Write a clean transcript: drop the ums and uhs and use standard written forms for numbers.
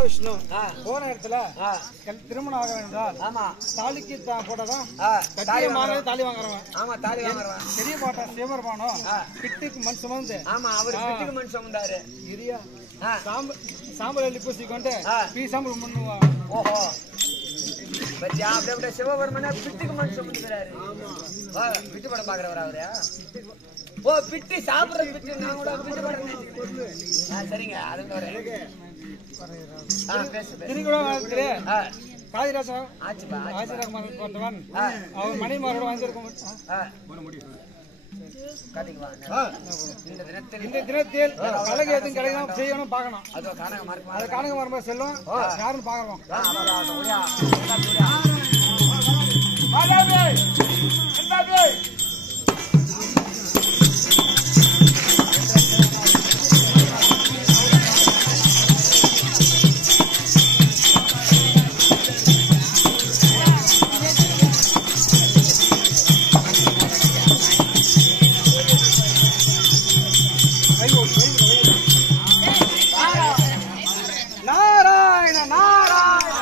மகாவிஷ்ணு போன இடத்துல திருமணம் ஆக வேண்டாம். ஆமா, தாலிக்கு போட்டதான் தாலி வாங்குறவன். ஆமா, தாலி வாங்குறவன் பெரிய பாட்டா சிவபெருமானோ பிட்டுக்கு மண் சுமந்து. ஆமா, அவர் பிட்டுக்கு மண் சுமந்தாரு. இரியா சாம்பல் அள்ளி பூசிக்கொண்டு பீ சாம்பல் பண்ணுவா. ஓஹோ, பத்தியா அப்படியே சிவபெருமனா பிட்டுக்கு மண் சுமந்துக்கிறாரு. பிட்டு படம் பாக்குறவரா அவரு? ஓ, பிட்டு சாப்பிடுறது பிட்டு. நான் கூட பிட்டு படம். சரிங்க, அது திருக்குறள் காதிராசன் ஆச்சுப்பா. ஆசிரியர் போன்றவன் அவன் மணிமாரோட வந்திருக்கும். இந்த தினத்தில் கலகு எதுவும் கிடைக்கும் செய்யணும் பார்க்கணும். அது காணக மரபா செல்லும் யாருன்னு பார்க்கலாம். நாராயண நாராயண